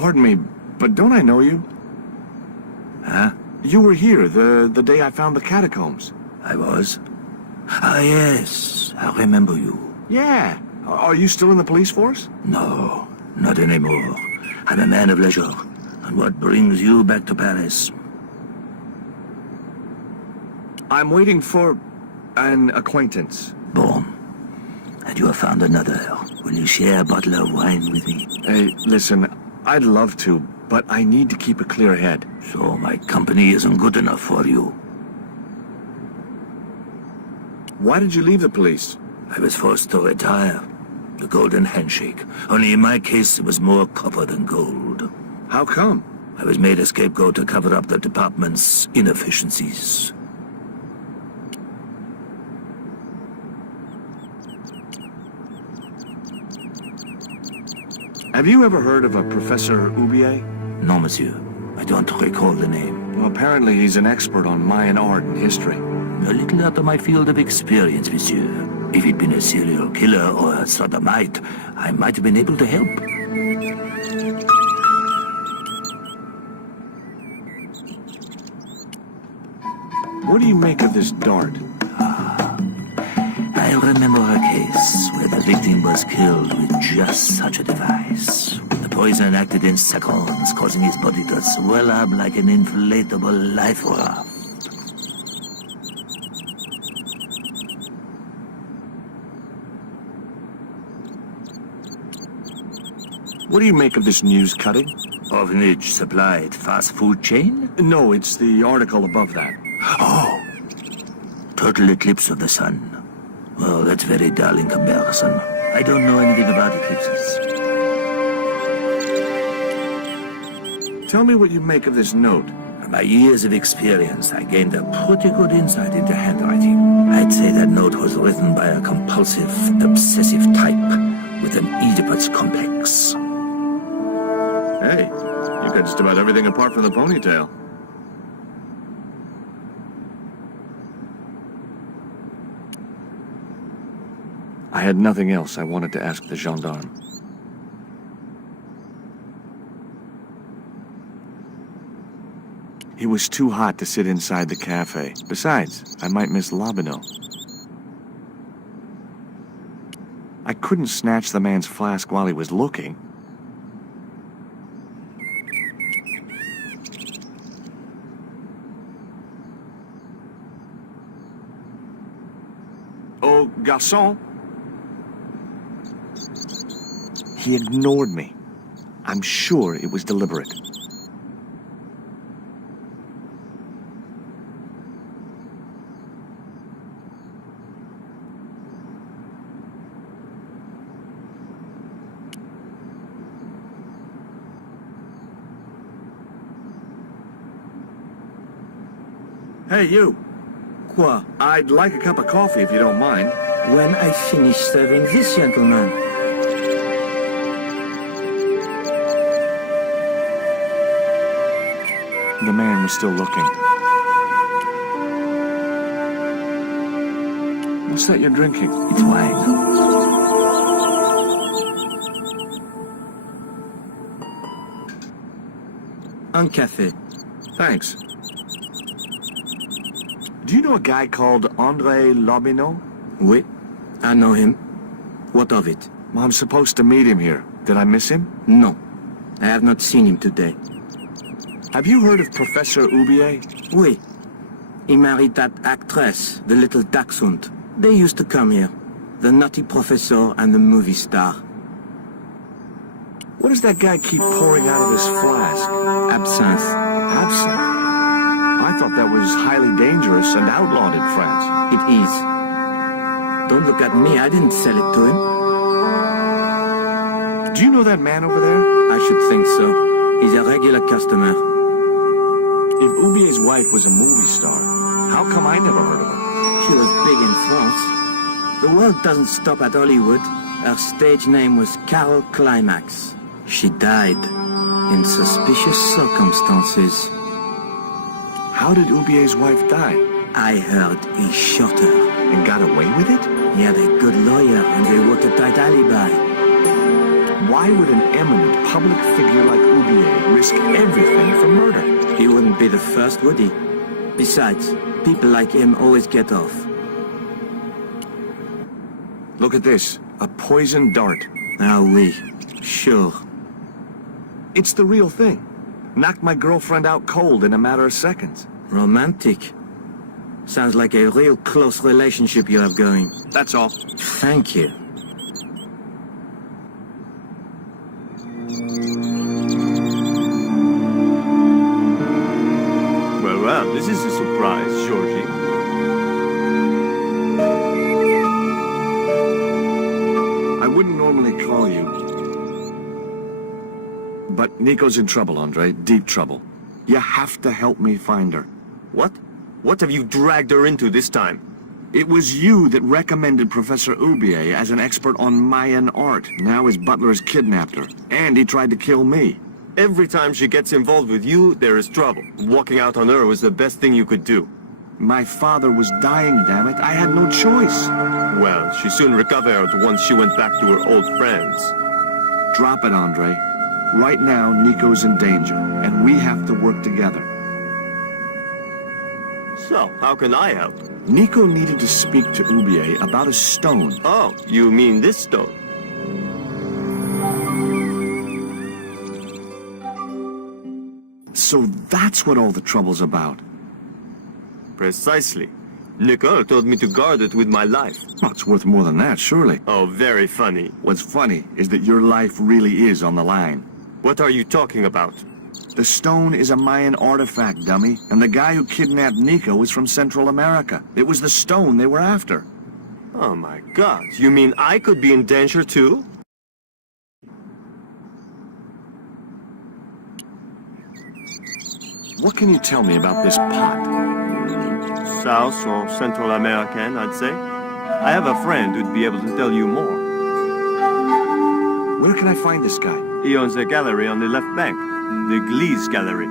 Pardon me, but don't I know you? Huh? You were here the day I found the catacombs. I was? Ah, yes. I remember you. Yeah. Are you still in the police force? No, not anymore. I'm a man of leisure. And what brings you back to Paris? I'm waiting for an acquaintance. Bon. And you have found another. Will you share a bottle of wine with me? Hey, listen, I'd love to, but I need to keep a clear head. So my company isn't good enough for you. Why did you leave the police? I was forced to retire. The golden handshake. Only in my case, it was more copper than gold. How come? I was made a scapegoat to cover up the department's inefficiencies. Have you ever heard of a Professor Oubier? No, monsieur. I don't recall the name. Well, apparently he's an expert on Mayan art and history. A little out of my field of experience, monsieur. If he'd been a serial killer or a sodomite, I might have been able to help. What do you make of this dart? I remember a case where the victim was killed with just such a device. The poison acted in seconds, causing his body to swell up like an inflatable life raft. What do you make of this news cutting? Orphanage supplied fast food chain? No, it's the article above that. Oh! Total eclipse of the sun. Well, that's very dull in comparison. I don't know anything about eclipses. Tell me what you make of this note. From my years of experience, I gained a pretty good insight into handwriting. I'd say that note was written by a compulsive, obsessive type with an Oedipus complex. Hey, you got just about everything apart from the ponytail. I had nothing else I wanted to ask the gendarme. It was too hot to sit inside the cafe. Besides, I might miss Labino. I couldn't snatch the man's flask while he was looking. Oh, garçon. He ignored me. I'm sure it was deliberate. Hey, you. Quoi? I'd like a cup of coffee if you don't mind. When I finish serving this gentleman. The man was still looking. What's that you're drinking? It's wine. Un café. Thanks. Do you know a guy called André Lobineau? Oui, I know him. What of it? Well, I'm supposed to meet him here. Did I miss him? No, I have not seen him today. Have you heard of Professor Oubier? Oui, he married that actress, the little dachshund. They used to come here, the nutty professor and the movie star. What does that guy keep pouring out of his flask? Absinthe. Absinthe? I thought that was highly dangerous and outlawed in France. It is. Don't look at me, I didn't sell it to him. Do you know that man over there? I should think so. He's a regular customer. If Oubier's wife was a movie star, how come I never heard of her? She was big in France. The world doesn't stop at Hollywood. Her stage name was Carol Climax. She died in suspicious circumstances. How did Oubier's wife die? I heard he shot her. And got away with it? He had a good lawyer and they watertight alibi. Why would an eminent public figure like Oublier risk everything for murder? He wouldn't be the first, would he? Besides, people like him always get off. Look at this. A poison dart. Ah, oui. Sure. It's the real thing. Knocked my girlfriend out cold in a matter of seconds. Romantic. Sounds like a real close relationship you have going. That's all. Thank you. Well, this is a surprise, Georgie. I wouldn't normally call you. But Nico's in trouble, Andre. Deep trouble. You have to help me find her. What? What have you dragged her into this time? It was you that recommended Professor Oublier as an expert on Mayan art. Now his butler has kidnapped her. And he tried to kill me. Every time she gets involved with you, there is trouble. Walking out on her was the best thing you could do. My father was dying, damn it. I had no choice. Well, she soon recovered once she went back to her old friends. Drop it, Andre. Right now, Nico's in danger, and we have to work together. So, how can I help? Nico needed to speak to Oublier about a stone. Oh, you mean this stone? So that's what all the trouble's about. Precisely. Nicole told me to guard it with my life. Well, it's worth more than that, surely. Oh, very funny. What's funny is that your life really is on the line. What are you talking about? The stone is a Mayan artifact, dummy, and the guy who kidnapped Nico was from Central America. It was the stone they were after. Oh my God, you mean I could be in danger too? What can you tell me about this pot? South or Central American, I'd say. I have a friend who'd be able to tell you more. Where can I find this guy? He owns a gallery on the left bank, the Glease gallery.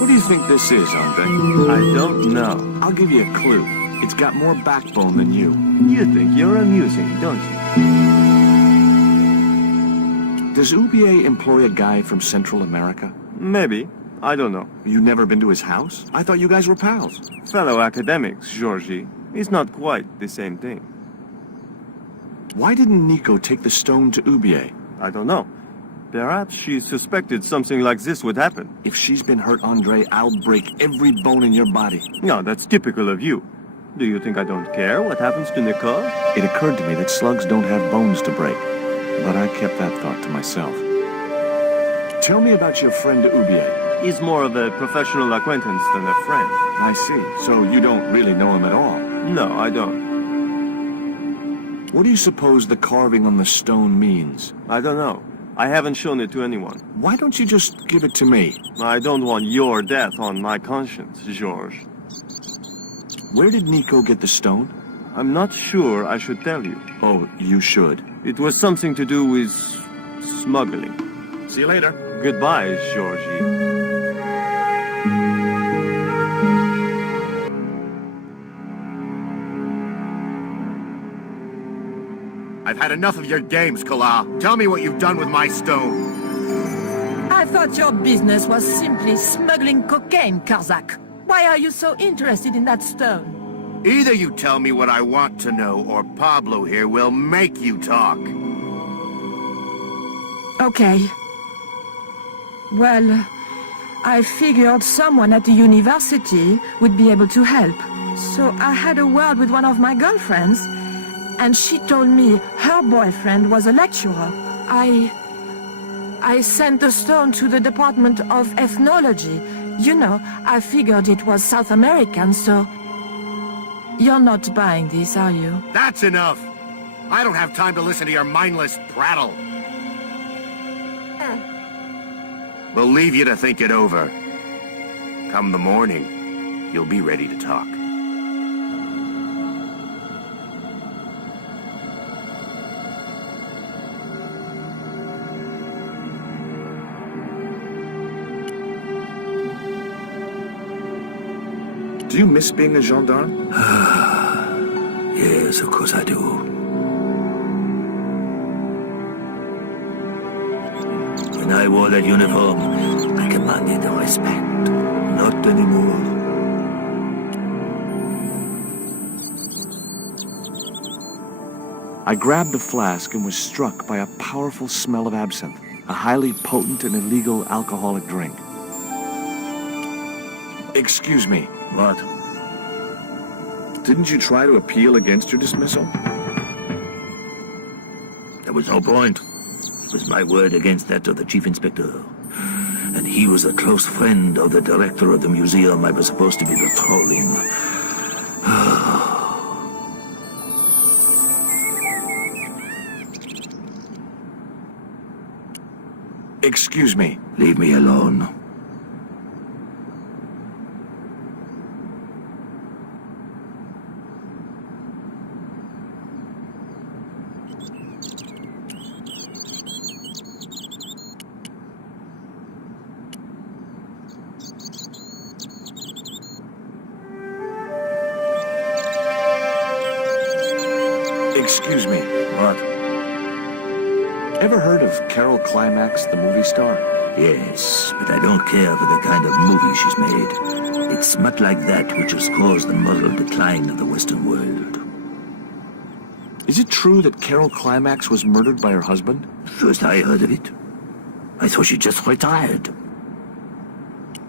What do you think this is, Andre? I don't know. I'll give you a clue. It's got more backbone than you. You think you're amusing, don't you? Does Oublier employ a guy from Central America? Maybe. I don't know. You never been to his house? I thought you guys were pals. Fellow academics, Georgie. It's not quite the same thing. Why didn't Nico take the stone to Oublier? I don't know. Perhaps she suspected something like this would happen. If she's been hurt, Andre, I'll break every bone in your body. No, that's typical of you. Do you think I don't care what happens to Nicole? It occurred to me that slugs don't have bones to break, but I kept that thought to myself. Tell me about your friend Oublier. He's more of a professional acquaintance than a friend. I see. So you don't really know him at all. No, I don't. What do you suppose the carving on the stone means? I don't know. I haven't shown it to anyone. Why don't you just give it to me? I don't want your death on my conscience, George. Where did Nico get the stone? I'm not sure I should tell you. Oh, you should. It was something to do with smuggling. See you later. Goodbye, Georgie. I've had enough of your games, Kala. Tell me what you've done with my stone. I thought your business was simply smuggling cocaine, Karzak. Why are you so interested in that stone? Either you tell me what I want to know, or Pablo here will make you talk. Okay. Well, I figured someone at the university would be able to help. So I had a word with one of my girlfriends, and she told me her boyfriend was a lecturer. I sent the stone to the Department of Ethnology. You know, I figured it was South American, so... You're not buying this, are you? That's enough! I don't have time to listen to your mindless prattle. We'll leave you to think it over. Come the morning, you'll be ready to talk. Do you miss being a gendarme? Yes, of course I do. When I wore that uniform, I commanded respect. Not anymore. I grabbed the flask and was struck by a powerful smell of absinthe, a highly potent and illegal alcoholic drink. Excuse me. What? Didn't you try to appeal against your dismissal? There was no point. It was my word against that of the chief inspector. And he was a close friend of the director of the museum I was supposed to be patrolling. Excuse me. Leave me alone. Excuse me. What? Ever heard of Carol Climax, the movie star? Yes, but I don't care for the kind of movie she's made. It's smut like that which has caused the moral decline of the Western world. Is it true that Carol Climax was murdered by her husband? First I heard of it. I thought she just retired.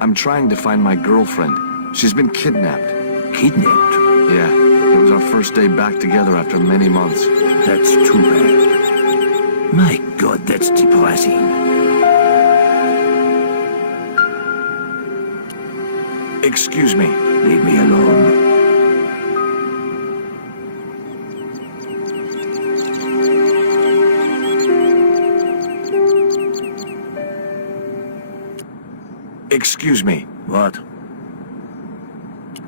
I'm trying to find my girlfriend. She's been kidnapped. Kidnapped? Yeah, it was our first day back together after many months. That's too bad. My God, that's depressing. Excuse me. Leave me alone. Excuse me. What?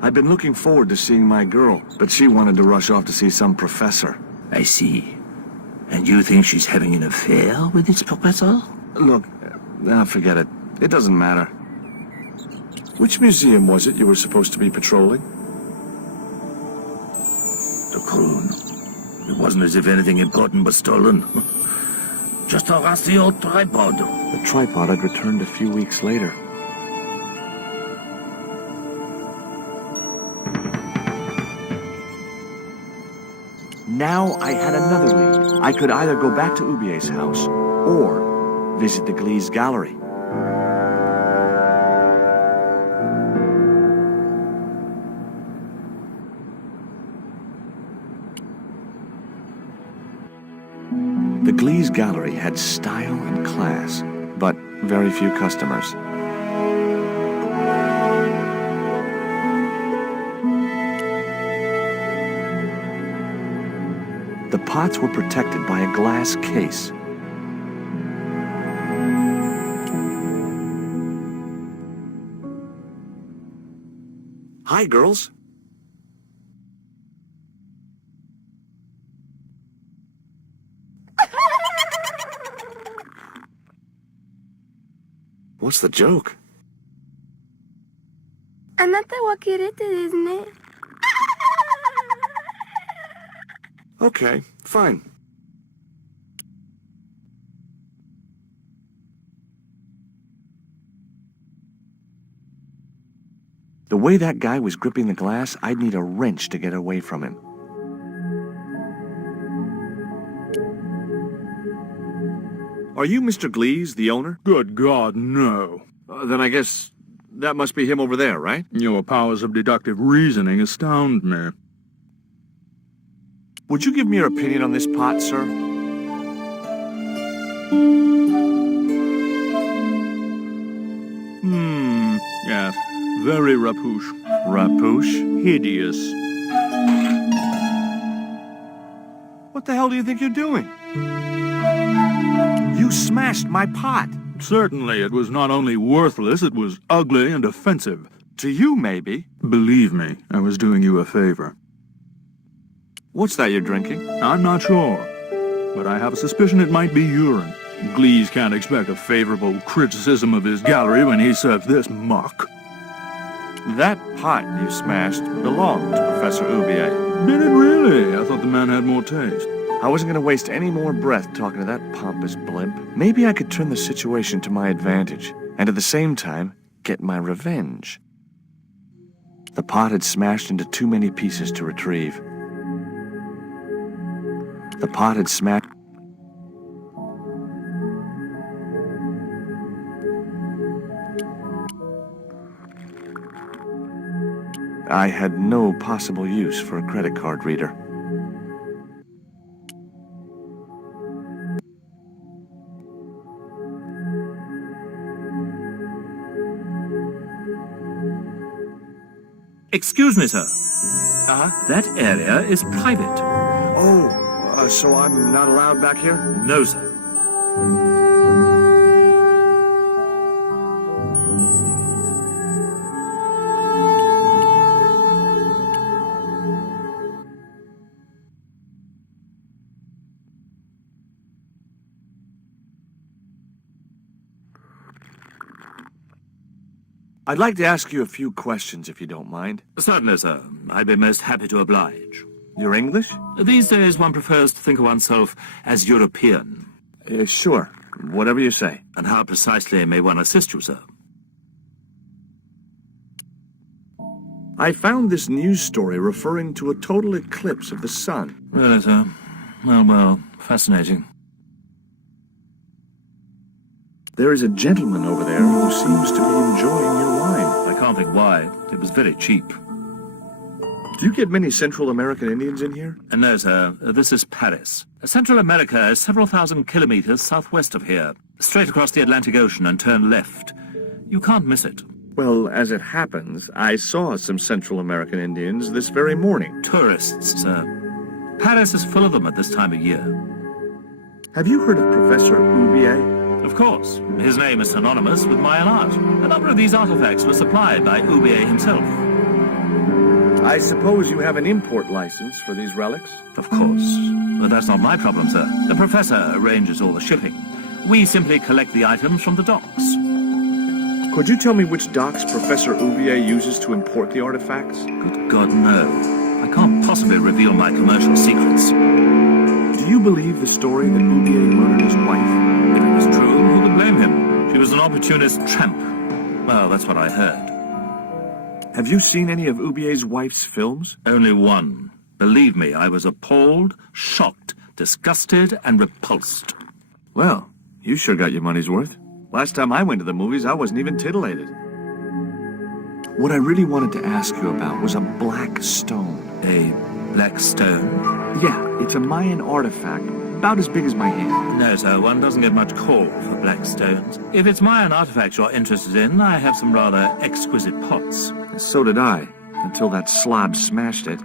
I've been looking forward to seeing my girl, but she wanted to rush off to see some professor. I see. And you think she's having an affair with this professor? Look, forget it. It doesn't matter. Which museum was it you were supposed to be patrolling? The croon. It wasn't as if anything important was stolen. Just a rusty old tripod. The tripod I'd returned a few weeks later. Now I had another lead. I could either go back to Ubier's house or visit the Glease gallery. The Glease gallery had style and class, but very few customers. The pots were protected by a glass case. Hi, girls. What's the joke? あなたはキレてですね。 Okay, fine. The way that guy was gripping the glass, I'd need a wrench to get away from him. Are you Mr. Glease, the owner? Good God, no. Then I guess that must be him over there, right? Your powers of deductive reasoning astound me. Would you give me your opinion on this pot, sir? Yes. Very rapouche. Rapouche? Hideous. What the hell do you think you're doing? You smashed my pot. Certainly, it was not only worthless, it was ugly and offensive. To you, maybe. Believe me, I was doing you a favor. What's that you're drinking? I'm not sure, but I have a suspicion it might be urine. Glease can't expect a favorable criticism of his gallery when he serves this muck. That pot you smashed belonged to Professor Ubier. Did it really? I thought the man had more taste. I wasn't going to waste any more breath talking to that pompous blimp. Maybe I could turn the situation to my advantage, and at the same time, get my revenge. The pot had smashed into too many pieces to retrieve. The pot had smashed... I had no possible use for a credit card reader. Excuse me, sir. That area is private. Oh, so I'm not allowed back here? No, sir. I'd like to ask you a few questions, if you don't mind. Certainly, sir. I'd be most happy to oblige. You're English? These days, one prefers to think of oneself as European. Sure. Whatever you say. And how precisely may one assist you, sir? I found this news story referring to a total eclipse of the sun. Really, sir? Well, fascinating. There is a gentleman over there who seems to be enjoying your wine. I can't think why. It was very cheap. Do you get many Central American Indians in here? No, sir. This is Paris. Central America is several thousand kilometers southwest of here. Straight across the Atlantic Ocean and turn left. You can't miss it. Well, as it happens, I saw some Central American Indians this very morning. Tourists, sir. Paris is full of them at this time of year. Have you heard of Professor Oubier? Of course. His name is synonymous with Mayan art. A number of these artifacts were supplied by Oubier himself. I suppose you have an import license for these relics? Of course. But that's not my problem, sir. The professor arranges all the shipping. We simply collect the items from the docks. Could you tell me which docks Professor Oubier uses to import the artifacts? Good God, no. I can't possibly reveal my commercial secrets. Do you believe the story that Oubier murdered his wife? If it was true, who could blame him? She was an opportunist tramp. Well, that's what I heard. Have you seen any of Oubier's wife's films? Only one. Believe me, I was appalled, shocked, disgusted, and repulsed. Well, you sure got your money's worth. Last time I went to the movies, I wasn't even titillated. What I really wanted to ask you about was a black stone. A black stone? Yeah, it's a Mayan artifact, about as big as my hand. No, sir, one doesn't get much call for black stones. If it's Mayan artifacts you're interested in, I have some rather exquisite pots. So did I, until that slob smashed it.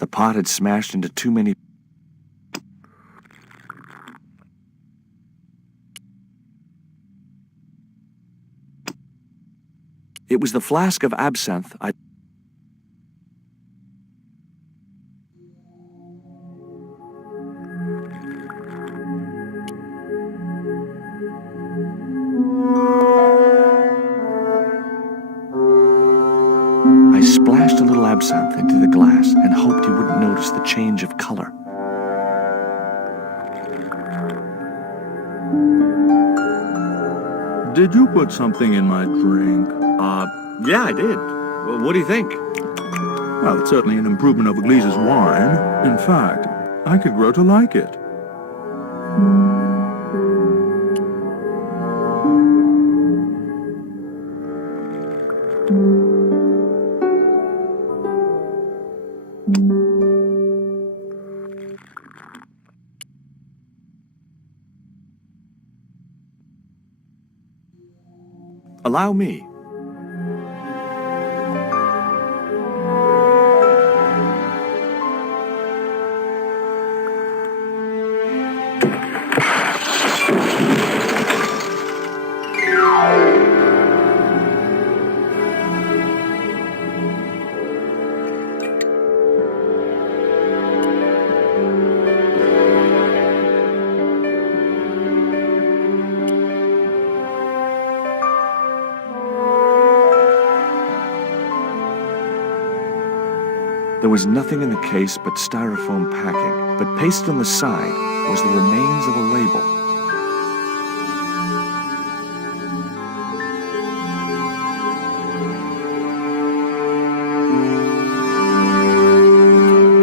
The pot had smashed into too many... It was the flask of absinthe I... I splashed a little absinthe into the glass and hoped he wouldn't notice the change of color. Did you put something in my drink? Yeah, I did. Well, what do you think? Well, it's certainly an improvement over Glease's wine. In fact, I could grow to like it. Allow me. There was nothing in the case but styrofoam packing, but pasted on the side was the remains of a label.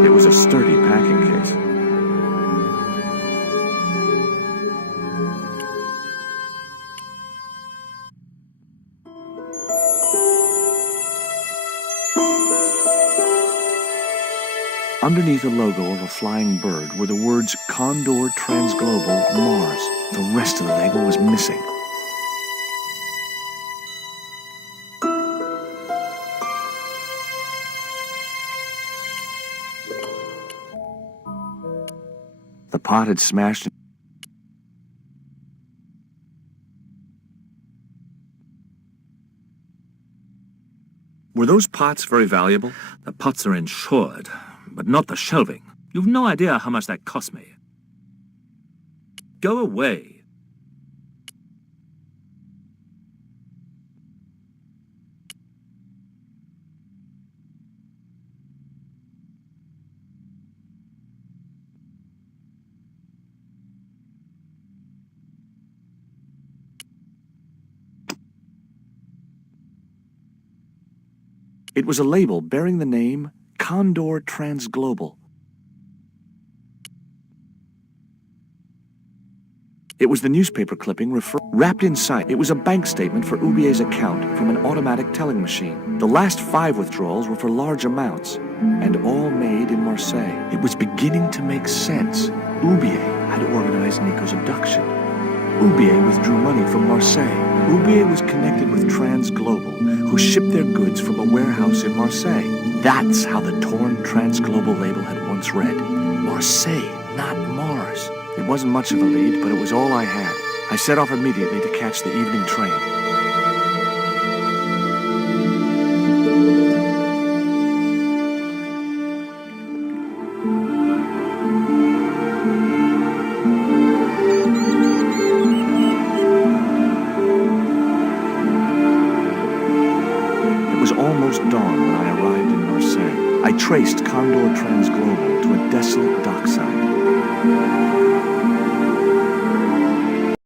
It was a sturdy packing case. Underneath the logo of a flying bird were the words Condor Transglobal Mars. The rest of the label was missing. The pot had smashed. Were those pots very valuable? The pots are insured, but not the shelving. You've no idea how much that cost me. Go away. It was a label bearing the name Condor Transglobal. It was the newspaper clipping wrapped inside. It was a bank statement for Ubier's account from an automatic telling machine. The last 5 withdrawals were for large amounts, and all made in Marseille. It was beginning to make sense. Ubier had organized Nico's abduction. Ubier withdrew money from Marseille. Ubier was connected with Transglobal, who shipped their goods from a warehouse in Marseille. That's how the torn Transglobal label had once read. Marseille, not Mars. It wasn't much of a lead, but it was all I had. I set off immediately to catch the evening train. It was almost dawn when I arrived in Marseille. I traced Condor Transglobal to a desolate dockside.